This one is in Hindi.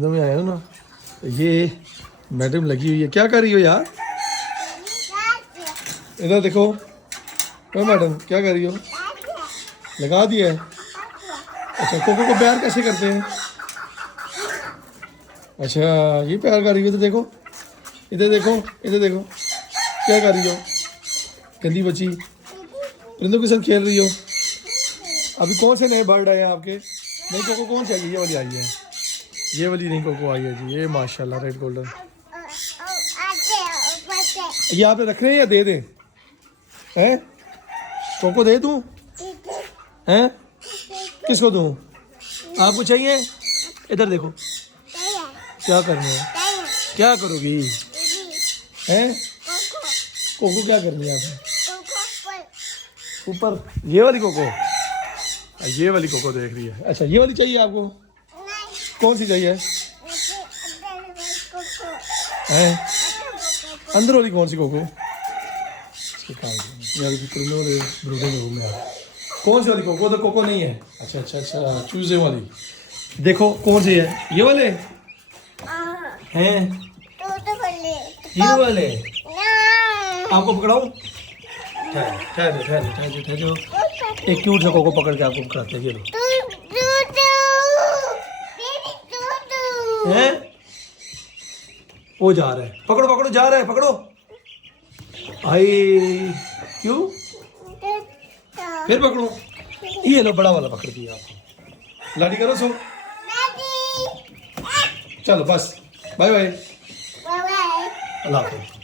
में आया हूँ ना, ये मैडम लगी हुई है। क्या कर रही हो यार? इधर देखो। ओ मैडम क्या कर रही हो? लगा दिया है। अच्छा, कोको को प्यार कैसे करते हैं? अच्छा, ये प्यार कर रही हो। तो देखो, इधर देखो, इधर देखो, क्या कर रही हो गंदी बच्ची? परिंदों के साथ खेल रही हो। अभी कौन से नए बर्ड आए हैं आपके? नई कोको कौन सी आई है? ये वाली आई है, ये वाली नई कोको आई है जी। ये माशाल्लाह रेड गोल्डन। ये आप रख रहे हैं या दे दें? हैं? कोको दे दूं? हैं? किसको दूं? आपको चाहिए? इधर देखो, क्या करना है? क्या करोगी? हैं? कोको क्या करनी है आपने? ऊपर ये वाली कोको? ये वाली कोको देख रही है। अच्छा, ये वाली चाहिए आपको? कौन सी चाहिए? हैं? अंदर वाली कौन सी कोको? कौन सी वाली कोको? तो कोको नहीं है। अच्छा अच्छा अच्छा, चूजे वाली। देखो कौन सी है? ये वाले हैं? ये वाले आपको पकड़ाऊं? ठहरो। एक क्यूट सा कोको पकड़ के आपको पकड़ाते हैं। ये लो। हैं? वो जा रहा है, पकड़ो पकड़ो, जा रहा है, पकड़ो। आई क्यों? फिर पकड़ो। ये लो, बड़ा वाला पकड़ दिया आपको। लाडी करो सो। चलो बस, बाय बाय, अल्लाह हाफ़िज़।